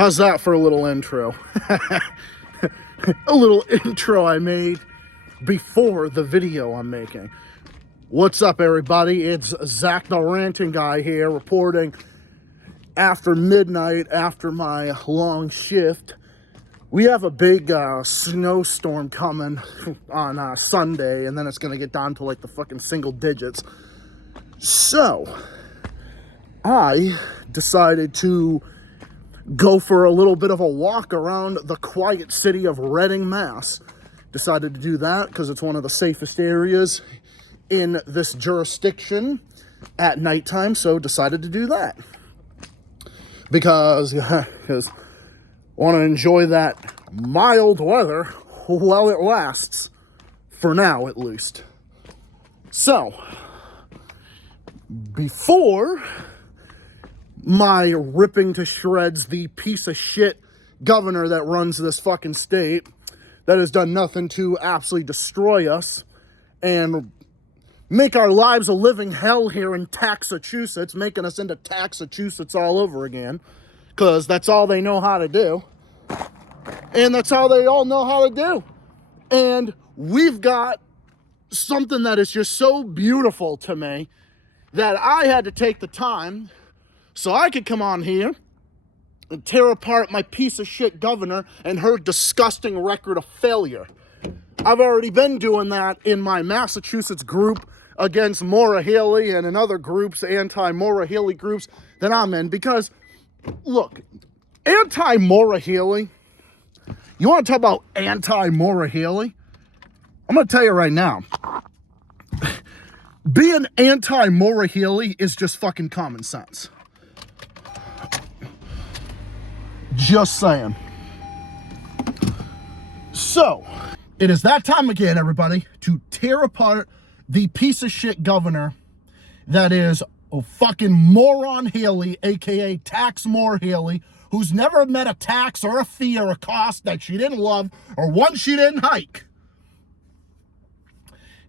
How's that for a little intro? A little intro I made before the video I'm making. What's up, everybody? It's Zach the Ranting Guy here, reporting after midnight, after my long shift. We have a big snowstorm coming on Sunday, and then it's going to get down to like the fucking single digits. So, I decided to go for a little bit of a walk around the quiet city of Reading, Mass. Decided to do that because it's one of the safest areas in this jurisdiction at nighttime, so decided to do that. Because I want to enjoy that mild weather while it lasts, for now at least. So, before my ripping to shreds the piece of shit governor that runs this fucking state that has done nothing to absolutely destroy us and make our lives a living hell here in Taxachusetts, making us into Taxachusetts all over again, because that's all they know how to do, and that's all they all know how to do. And we've got something that is just so beautiful to me that I had to take the time so I could come on here and tear apart my piece of shit governor and her disgusting record of failure. I've already been doing that in my Massachusetts group against Maura Healey and in other groups, anti-Maura Healey groups that I'm in. Because, look, anti-Maura Healey, you want to talk about anti-Maura Healey? I'm going to tell you right now, being anti-Maura Healey is just fucking common sense. Just saying. So, it is that time again, everybody, to tear apart the piece of shit governor that is fucking Moron Healey, aka Tax Maura Healey, who's never met a tax or a fee or a cost that she didn't love or one she didn't hike.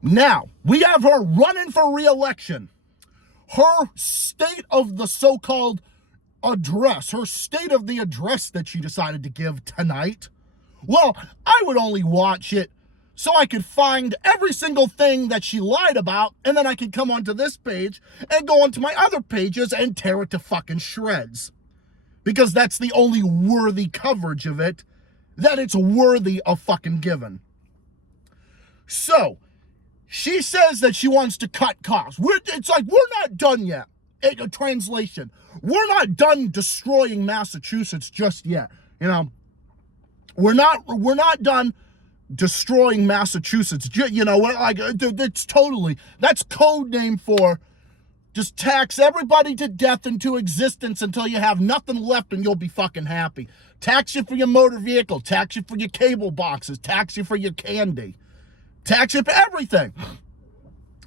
Now, we have her running for re-election. Her state of the so-called address, her state of the address that she decided to give tonight, well, I would only watch it so I could find every single thing that she lied about, and then I could come onto this page and go onto my other pages and tear it to fucking shreds. Because that's the only worthy coverage of it that it's worthy of fucking giving. So, she says that she wants to cut costs. It's like, we're not done yet. A translation. We're not done destroying Massachusetts just yet. You know, we're not done destroying Massachusetts. You know, like, it's totally, that's code name for just tax everybody to death into existence until you have nothing left and you'll be fucking happy. Tax you for your motor vehicle, tax you for your cable boxes, tax you for your candy, tax you for everything.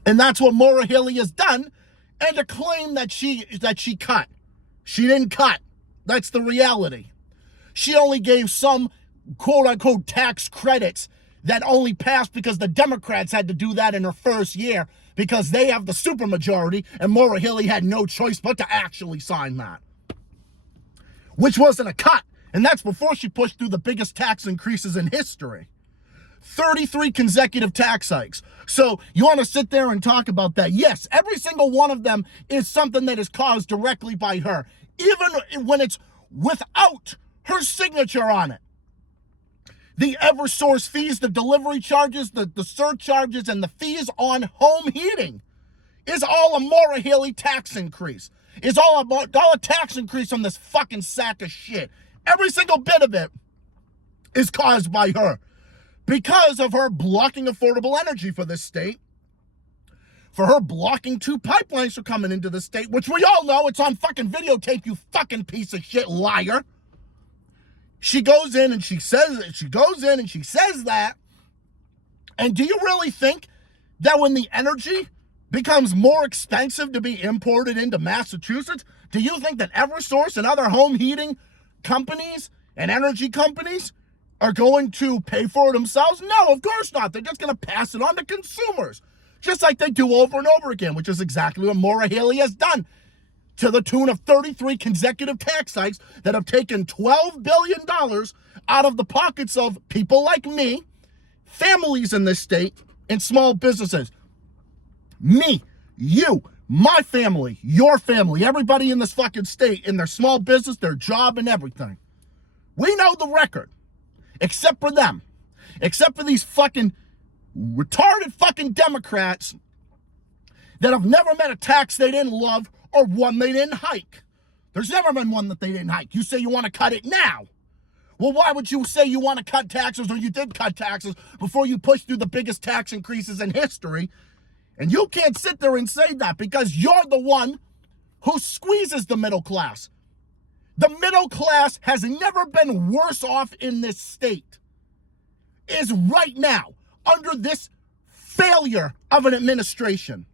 And that's what Maura Healey has done. And to claim that she cut. She didn't cut. That's the reality. She only gave some quote-unquote tax credits that only passed because the Democrats had to do that in her first year because they have the supermajority, and Maura Healey had no choice but to actually sign that. Which wasn't a cut. And that's before she pushed through the biggest tax increases in history. 33 consecutive tax hikes. So you want to sit there and talk about that? Yes, every single one of them is something that is caused directly by her, even when it's without her signature on it. The Eversource fees, the delivery charges, the surcharges, and the fees on home heating is all a Maura Healey tax increase. Is all a tax increase on this fucking sack of shit. Every single bit of it is caused by her. Because of her blocking affordable energy for this state, for her blocking 2 pipelines from coming into the state, which we all know, it's on fucking videotape, you fucking piece of shit liar. She goes in and she says that. And do you really think that when the energy becomes more expensive to be imported into Massachusetts, do you think that Eversource and other home heating companies and energy companies are going to pay for it themselves? No, of course not. They're just going to pass it on to consumers, just like they do over and over again, which is exactly what Maura Healey has done. to the tune of 33 consecutive tax hikes that have taken $12 billion out of the pockets of people like me, families in this state, and small businesses. Me, you, my family, your family, everybody in this fucking state, in their small business, their job, and everything. We know the record. Except for them. Except for these fucking retarded fucking Democrats that have never met a tax they didn't love or one they didn't hike. There's never been one that they didn't hike. You say you want to cut it now. Well, why would you say you want to cut taxes, or you did cut taxes before you pushed through the biggest tax increases in history? And you can't sit there and say that because you're the one who squeezes the middle class. The middle class has never been worse off in this state. Is right now under this failure of an administration.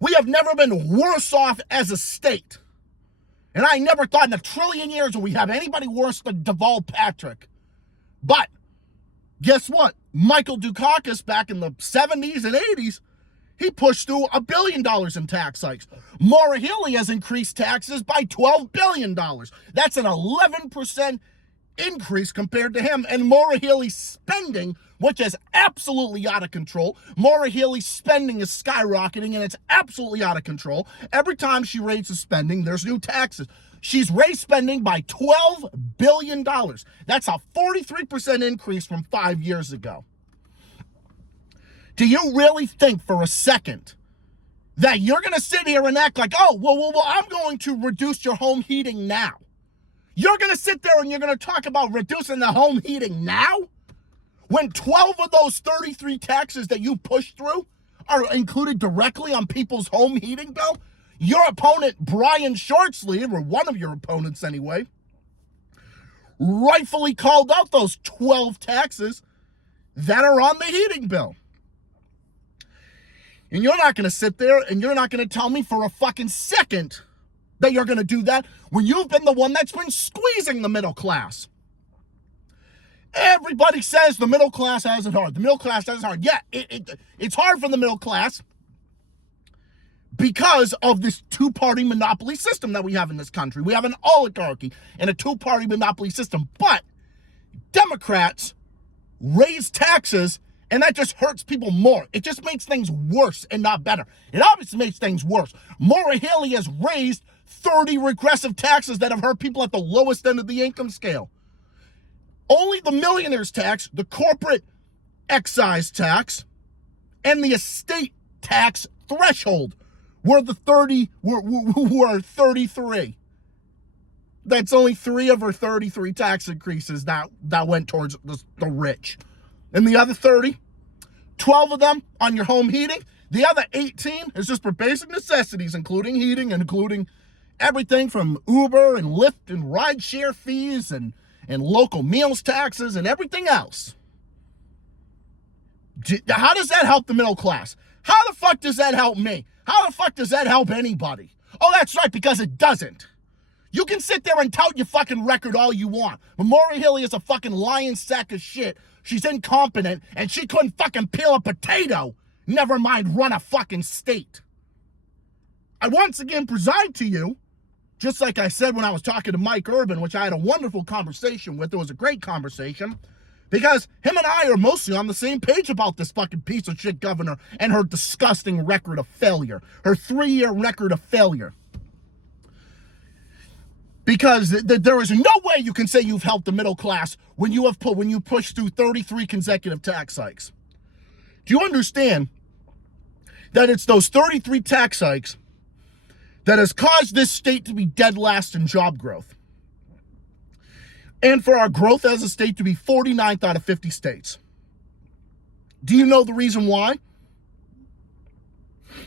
We have never been worse off as a state. And I never thought in a trillion years would we have anybody worse than Deval Patrick. But guess what? Michael Dukakis back in the 70s and 80s, he pushed through $1 billion in tax hikes. Maura Healey has increased taxes by $12 billion. That's an 11% increase compared to him. And Maura Healey's spending, which is absolutely out of control. Maura Healey's spending is skyrocketing, and it's absolutely out of control. Every time she raises spending, there's new taxes. She's raised spending by $12 billion. That's a 43% increase from 5 years ago. Do you really think for a second that you're going to sit here and act like, oh, well, I'm going to reduce your home heating now? You're going to sit there and you're going to talk about reducing the home heating now? When 12 of those 33 taxes that you pushed through are included directly on people's home heating bill? Your opponent, Brian Shortsleeve, or one of your opponents anyway, rightfully called out those 12 taxes that are on the heating bill. And you're not going to sit there and you're not going to tell me for a fucking second that you're going to do that when you've been the one that's been squeezing the middle class. Everybody says the middle class has it hard. The middle class has it hard. Yeah, it's hard for the middle class because of this two-party monopoly system that we have in this country. We have an oligarchy and a two-party monopoly system. But Democrats raise taxes, and that just hurts people more. It just makes things worse and not better. It obviously makes things worse. Maura Healey has raised 30 regressive taxes that have hurt people at the lowest end of the income scale. Only the millionaires tax, the corporate excise tax, and the estate tax threshold were 33. That's only 3 of her 33 tax increases that went towards the rich. And the other 30, 12 of them on your home heating. The other 18 is just for basic necessities, including heating and including everything from Uber and Lyft and rideshare fees and local meals taxes and everything else. How does that help the middle class? How the fuck does that help me? How the fuck does that help anybody? Oh, that's right, because it doesn't. You can sit there and tout your fucking record all you want, but Maura Healey is a fucking lying sack of shit. She's incompetent, and she couldn't fucking peel a potato, never mind run a fucking state. I once again preside to you, just like I said when I was talking to Mike Urban, which I had a wonderful conversation with. It was a great conversation, because him and I are mostly on the same page about this fucking piece of shit governor and her disgusting record of failure, her 3-year record of failure. Because there is no way you can say you've helped the middle class when you pushed through 33 consecutive tax hikes. Do you understand that it's those 33 tax hikes that has caused this state to be dead last in job growth? And for our growth as a state to be 49th out of 50 states. Do you know the reason why?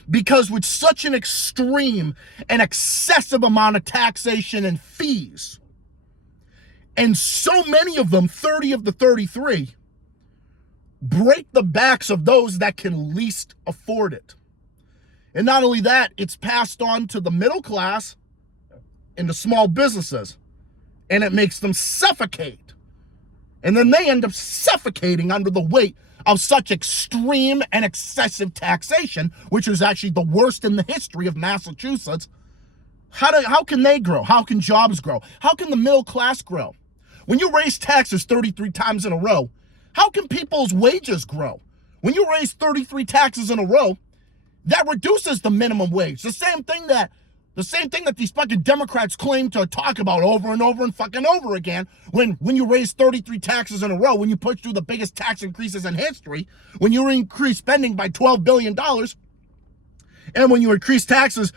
Because with such an extreme and excessive amount of taxation and fees, and so many of them, 30 of the 33, break the backs of those that can least afford it. And not only that, it's passed on to the middle class and the small businesses, and it makes them suffocate. And then they end up suffocating under the weight of such extreme and excessive taxation, which is actually the worst in the history of Massachusetts, How can they grow? How can jobs grow? How can the middle class grow? When you raise taxes 33 times in a row, how can people's wages grow? When you raise 33 taxes in a row, that reduces the minimum wage. The same thing that these fucking Democrats claim to talk about over and over and fucking over again. When you raise 33 taxes in a row, when you push through the biggest tax increases in history, when you increase spending by $12 billion, and when you increase taxes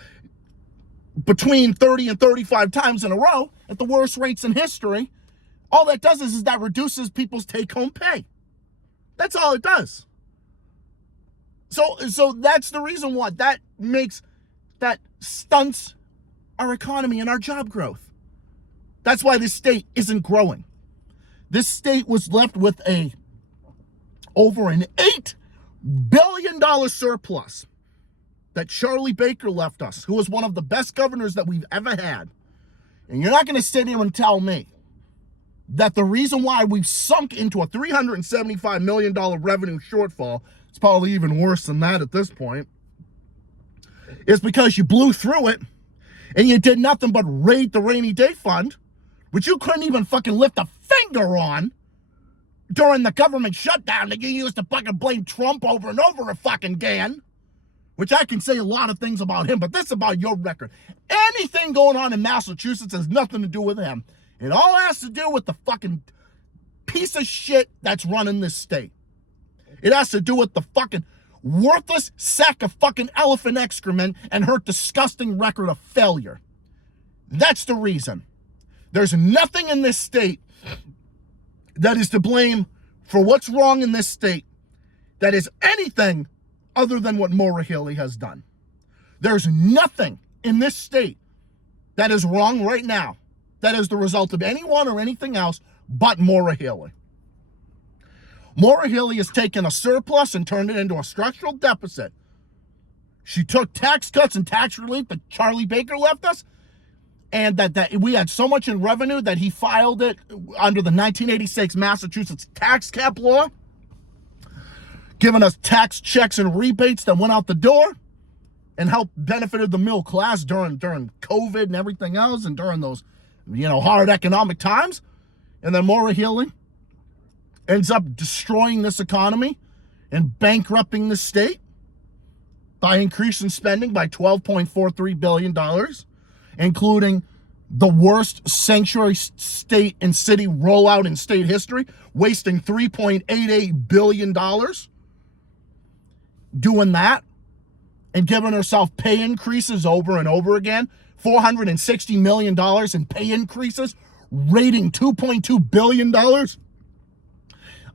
between 30 and 35 times in a row at the worst rates in history, all that does is that reduces people's take-home pay. That's all it does. So that's the reason why that stunts our economy and our job growth. That's why this state isn't growing. This state was left with over an $8 billion surplus that Charlie Baker left us, who was one of the best governors that we've ever had. And you're not going to sit here and tell me that the reason why we've sunk into a $375 million revenue shortfall, it's probably even worse than that at this point, is because you blew through it and you did nothing but raid the rainy day fund, which you couldn't even fucking lift a finger on during the government shutdown that you used to fucking blame Trump over and over again. Which I can say a lot of things about him, but this is about your record. Anything going on in Massachusetts has nothing to do with him. It all has to do with the fucking piece of shit that's running this state. It has to do with the fucking worthless sack of fucking elephant excrement and her disgusting record of failure. That's the reason. There's nothing in this state that is to blame for what's wrong in this state that is anything other than what Maura Healey has done. There's nothing in this state that is wrong right now that is the result of anyone or anything else but Maura Healey. Maura Healey has taken a surplus and turned it into a structural deficit. She took tax cuts and tax relief that Charlie Baker left us, and that we had so much in revenue that he filed it under the 1986 Massachusetts tax cap law, giving us tax checks and rebates that went out the door and helped benefited the middle class during COVID and everything else and during those, hard economic times. And then Maura Healey ends up destroying this economy and bankrupting the state by increasing spending by $12.43 billion, including the worst sanctuary state and city rollout in state history, wasting $3.88 billion doing that and giving herself pay increases over and over again, $460 million in pay increases, raiding $2.2 billion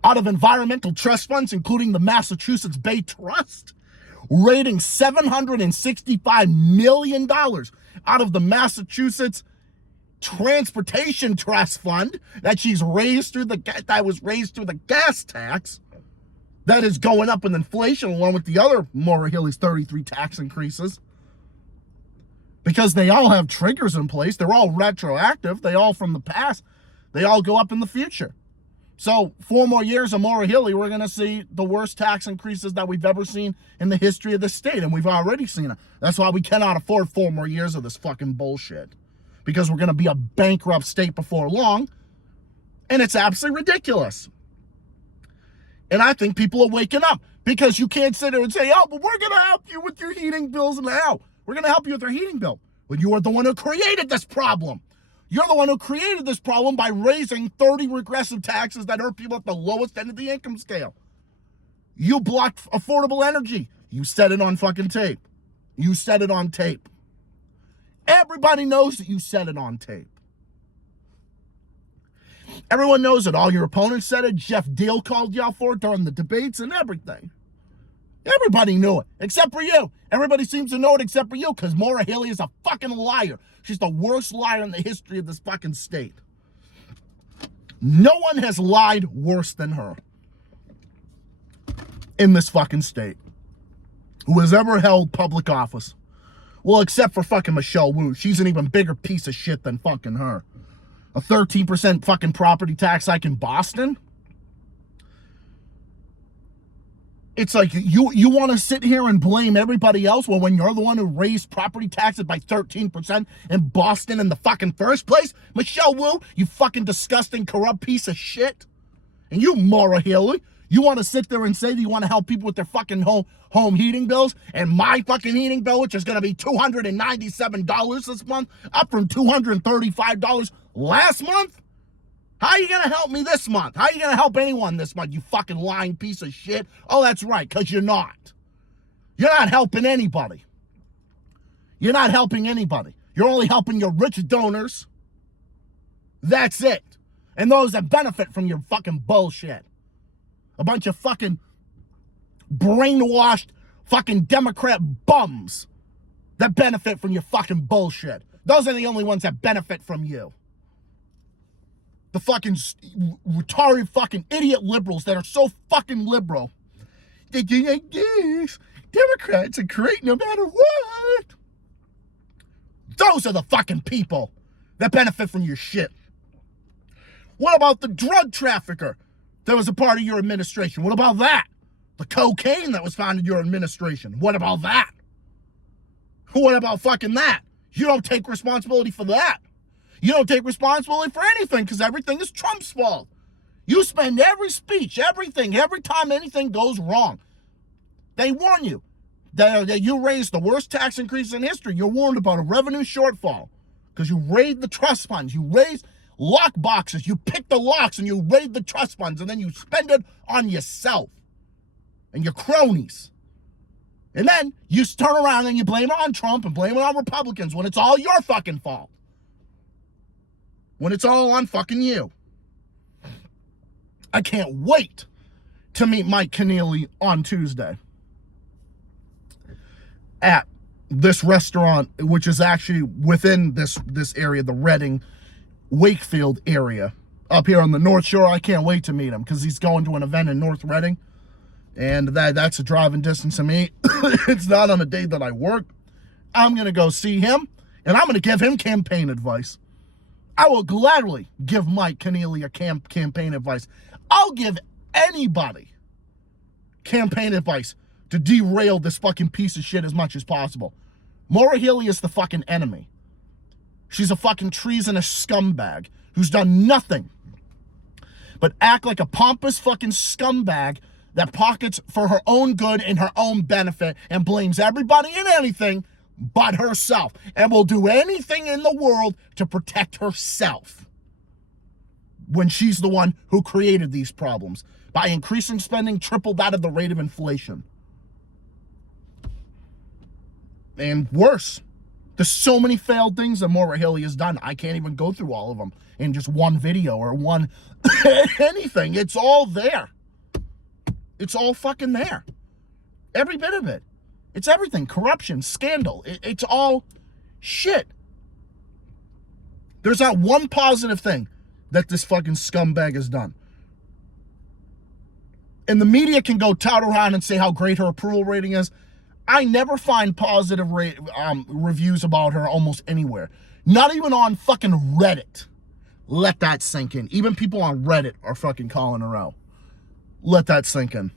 out of environmental trust funds, including the Massachusetts Bay Trust, raiding $765 million out of the Massachusetts Transportation Trust Fund that was raised through the gas tax that is going up in inflation along with the other Maura Healey's 33 tax increases, because they all have triggers in place. They're all retroactive. They all from the past. They all go up in the future. So 4 more years of Maura Healey, we're going to see the worst tax increases that we've ever seen in the history of the state, and we've already seen it. That's why we cannot afford 4 more years of this fucking bullshit, because we're going to be a bankrupt state before long, and it's absolutely ridiculous. And I think people are waking up, because you can't sit there and say, oh, but we're going to help you with your heating bills now. We're going to help you with your heating bill. Well, you are the one who created this problem. You're the one who created this problem by raising 30 regressive taxes that hurt people at the lowest end of the income scale. You blocked affordable energy. You said it on fucking tape. You said it on tape. Everybody knows that you said it on tape. Everyone knows it. All your opponents said it. Jeff Deal called y'all for it during the debates and everything. Everybody knew it, except for you. Everybody seems to know it except for you, because Maura Healey is a fucking liar. She's the worst liar in the history of this fucking state. No one has lied worse than her in this fucking state who has ever held public office. Well, except for fucking Michelle Wu. She's an even bigger piece of shit than fucking her. A 13% fucking property tax hike in Boston It's like you want to sit here and blame everybody else when you're the one who raised property taxes by 13% in Boston in the fucking first place? Michelle Wu, you fucking disgusting, corrupt piece of shit. And you, Maura Healey, you want to sit there and say that you want to help people with their fucking home heating bills, and my fucking heating bill, which is going to be $297 this month, up from $235 last month? How are you going to help me this month? How are you going to help anyone this month, you fucking lying piece of shit? Oh, that's right, because you're not. You're not helping anybody. You're not helping anybody. You're only helping your rich donors. That's it. And those that benefit from your fucking bullshit. A bunch of fucking brainwashed fucking Democrat bums that benefit from your fucking bullshit. Those are the only ones that benefit from you. The fucking retarded fucking idiot liberals that are so fucking liberal. They think like this. Democrats are great no matter what. Those are the fucking people that benefit from your shit. What about the drug trafficker that was a part of your administration? What about that? The cocaine that was found in your administration. What about that? What about fucking that? You don't take responsibility for that. You don't take responsibility for anything because everything is Trump's fault. You spend every speech, everything, every time anything goes wrong. They warn you that you raised the worst tax increase in history. You're warned about a revenue shortfall because you raid the trust funds. You raise lock boxes. You pick the locks and you raid the trust funds and then you spend it on yourself and your cronies. And then you turn around and you blame it on Trump and blame it on Republicans when it's all your fucking fault. When it's all on fucking you. I can't wait to meet Mike Keneally on Tuesday at this restaurant, which is actually within this area, the Reading, Wakefield area, up here on the North Shore. I can't wait to meet him because he's going to an event in North Reading, and that's a driving distance to me. It's not on a day that I work. I'm going to go see him, and I'm going to give him campaign advice. I will gladly give Mike Keneally a campaign advice. I'll give anybody campaign advice to derail this fucking piece of shit as much as possible. Maura Healey is the fucking enemy. She's a fucking treasonous scumbag who's done nothing but act like a pompous fucking scumbag that pockets for her own good and her own benefit and blames everybody and anything but herself, and will do anything in the world to protect herself when she's the one who created these problems by increasing spending triple that of the rate of inflation. And worse, there's so many failed things that Maura Healey has done. I can't even go through all of them in just one video or one anything. It's all there. It's all fucking there. Every bit of it. It's everything. Corruption, scandal. It's all shit. There's not one positive thing that this fucking scumbag has done. And the media can go tout around and say how great her approval rating is. I never find positive reviews about her almost anywhere. Not even on fucking Reddit. Let that sink in. Even people on Reddit are fucking calling her out. Let that sink in.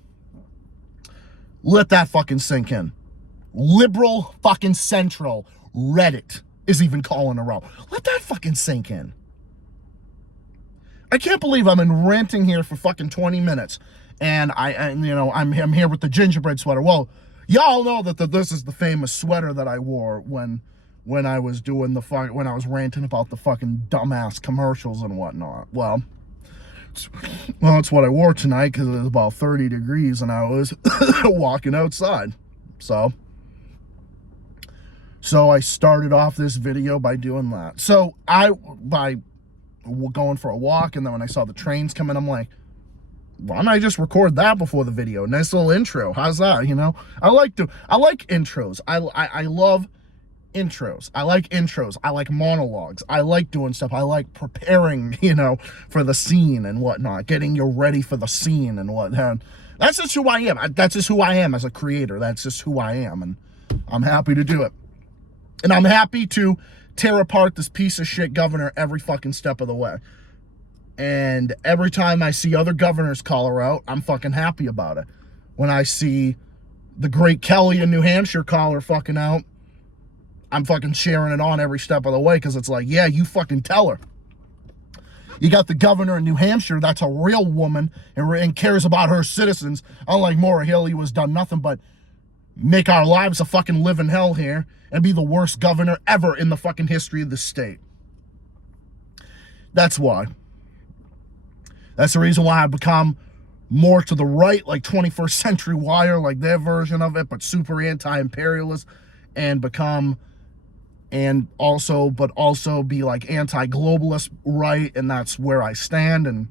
Let that fucking sink in. Liberal fucking Central Reddit is even calling her out. Let that fucking sink in. I can't believe I've been ranting here for fucking 20 minutes. And I'm here with the gingerbread sweater. Well, y'all know that this is the famous sweater that I wore when I was doing when I was ranting about the fucking dumbass commercials and whatnot. Well, it's what I wore tonight because it was about 30 degrees and I was walking outside. So I started off this video by doing that. So by going for a walk, and then when I saw the trains coming, I'm like, why don't I just record that before the video? Nice little intro. How's that? You know, I like intros. I love intros. I like intros. I like monologues. I like doing stuff. I like preparing, for the scene and whatnot, getting you ready for the scene and whatnot. That's just who I am. That's just who I am as a creator. That's just who I am, and I'm happy to do it. And I'm happy to tear apart this piece of shit governor every fucking step of the way. And every time I see other governors call her out, I'm fucking happy about it. When I see the great Kelly in New Hampshire call her fucking out, I'm fucking sharing it on every step of the way, because it's like, yeah, you fucking tell her. You got the governor in New Hampshire that's a real woman and cares about her citizens, unlike Maura Healey, who has done nothing but make our lives a fucking living hell here and be the worst governor ever in the fucking history of the state. That's why. That's the reason why I've become more to the right, like 21st Century Wire, like their version of it, but super anti-imperialist, and also be like anti-globalist right, and that's where I stand, and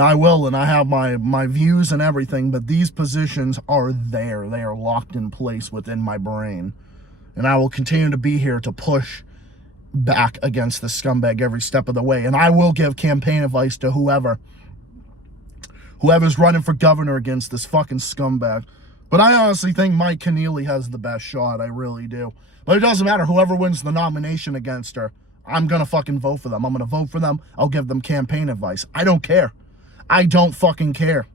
I will, and I have my views and everything, but these positions are there. They are locked in place within my brain, and I will continue to be here to push back against the scumbag every step of the way, and I will give campaign advice to whoever's running for governor against this fucking scumbag. But I honestly think Mike Keneally has the best shot. I really do. But it doesn't matter. Whoever wins the nomination against her, I'm going to fucking vote for them. I'm going to vote for them. I'll give them campaign advice. I don't care. I don't fucking care.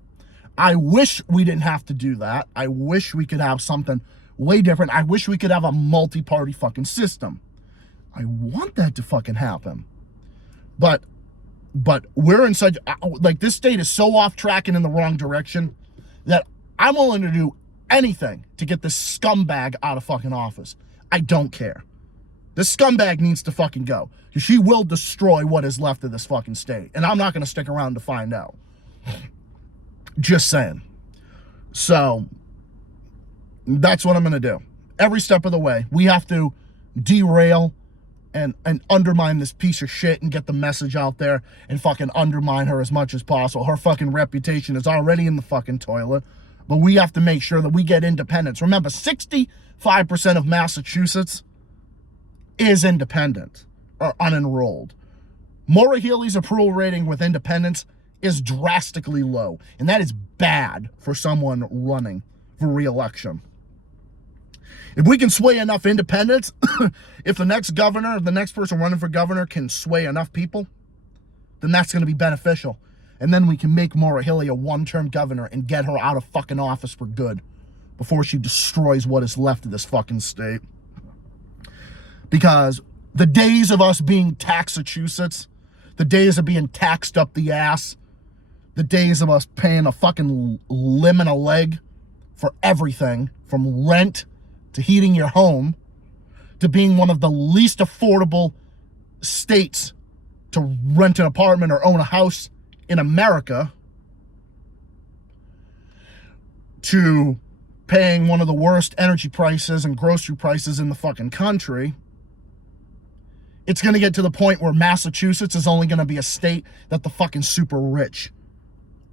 I wish we didn't have to do that. I wish we could have something way different. I wish we could have a multi-party fucking system. I want that to fucking happen. But we're in such, like, this state is so off track and in the wrong direction that I'm willing to do anything to get this scumbag out of fucking office. I don't care. This scumbag needs to fucking go, because she will destroy what is left of this fucking state, and I'm not going to stick around to find out. Just saying. So that's what I'm going to do. Every step of the way, we have to derail and undermine this piece of shit and get the message out there and fucking undermine her as much as possible. Her fucking reputation is already in the fucking toilet, but we have to make sure that we get independence. Remember, 65% of Massachusetts is independent or unenrolled. Maura Healey's approval rating with independents is drastically low, and that is bad for someone running for re-election. If we can sway enough independents, if the next governor, the next person running for governor can sway enough people, then that's going to be beneficial. And then we can make Maura Healey a one-term governor and get her out of fucking office for good before she destroys what is left of this fucking state. Because the days of us being Taxachusetts, the days of being taxed up the ass, the days of us paying a fucking limb and a leg for everything, from rent to heating your home, to being one of the least affordable states to rent an apartment or own a house in America, to paying one of the worst energy prices and grocery prices in the fucking country. It's going to get to the point where Massachusetts is only going to be a state that the fucking super rich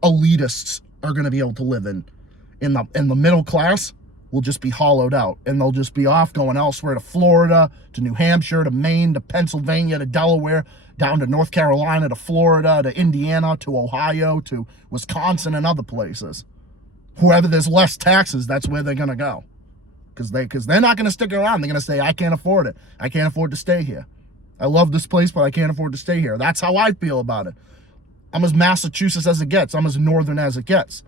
elitists are going to be able to live in. In the middle class will just be hollowed out, and they'll just be off going elsewhere, to Florida, to New Hampshire, to Maine, to Pennsylvania, to Delaware, down to North Carolina, to Florida, to Indiana, to Ohio, to Wisconsin, and other places. Wherever there's less taxes, that's where they're going to go. Because they're not going to stick around. They're going to say, I can't afford it. I can't afford to stay here. I love this place, but I can't afford to stay here. That's how I feel about it. I'm as Massachusetts as it gets. I'm as northern as it gets.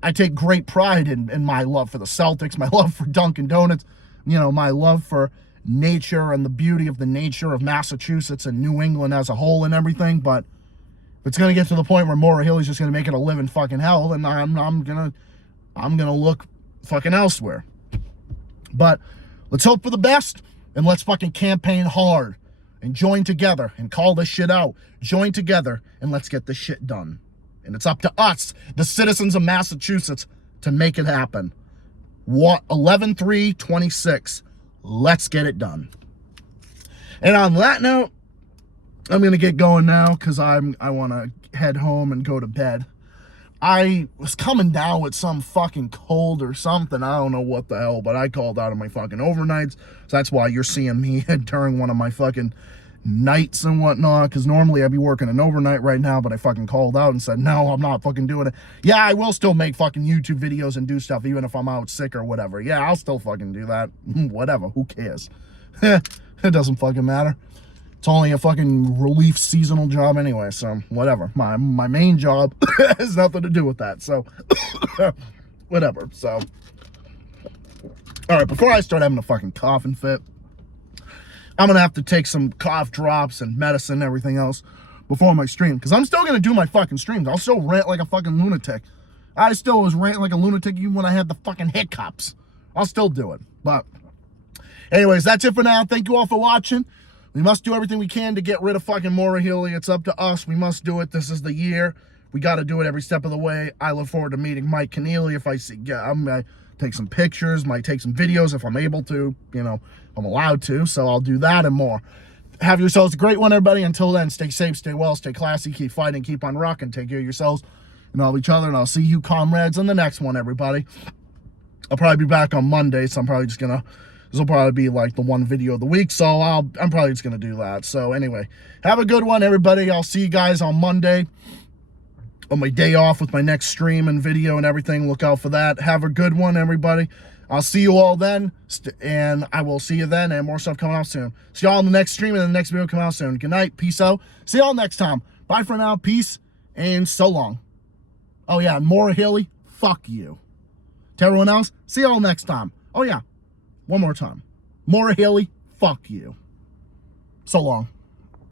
I take great pride in my love for the Celtics, my love for Dunkin' Donuts, my love for nature and the beauty of the nature of Massachusetts and New England as a whole and everything. But if it's going to get to the point where Maura Healey's just going to make it a living fucking hell, then I'm going to look fucking elsewhere. But let's hope for the best, and let's fucking campaign hard and join together and call this shit out. Join together and let's get this shit done. And it's up to us, the citizens of Massachusetts, to make it happen. 11/3/26. Let's get it done. And on that note, I'm going to get going now because I want to head home and go to bed. I was coming down with some fucking cold or something. I don't know what the hell, but I called out of my fucking overnights. So that's why you're seeing me during one of my fucking nights and whatnot, because normally I'd be working an overnight right now, but I fucking called out and said, no, I'm not fucking doing it. Yeah, I will still make fucking YouTube videos and do stuff even if I'm out sick or whatever. Yeah, I'll still fucking do that. Whatever, who cares? It doesn't fucking matter. It's only a fucking relief seasonal job anyway, so whatever. My main job has nothing to do with that, so whatever. So, all right, before I start having a fucking coughing fit, I'm gonna have to take some cough drops and medicine and everything else before my stream, because I'm still gonna do my fucking streams. I'll still rant like a fucking lunatic. I still was ranting like a lunatic even when I had the fucking hiccups. I'll still do it. But anyways, that's it for now. Thank you all for watching. We must do everything we can to get rid of fucking Maura Healey. It's up to us. We must do it. This is the year. We got to do it every step of the way. I look forward to meeting Mike Keneally. If I see, I might take some pictures, might take some videos if I'm able to, you know, I'm allowed to. So I'll do that and more. Have yourselves a great one, everybody. Until then, stay safe, stay well, stay classy, keep fighting, keep on rocking. Take care of yourselves and all of each other. And I'll see you comrades on the next one, everybody. I'll probably be back on Monday, so I'm probably just going to, this will probably be like the one video of the week, so I'm probably just going to do that. So anyway, have a good one, everybody. I'll see you guys on Monday on my day off with my next stream and video and everything. Look out for that. Have a good one, everybody. I'll see you all then, and I will see you then, and more stuff coming out soon. See y'all in the next stream, and the next video coming out soon. Good night. Peace out. See y'all next time. Bye for now. Peace, and so long. Oh, yeah, Maura Healey, fuck you. To everyone else, see y'all next time. Oh, yeah. One more time. Maura Healey, fuck you. So long.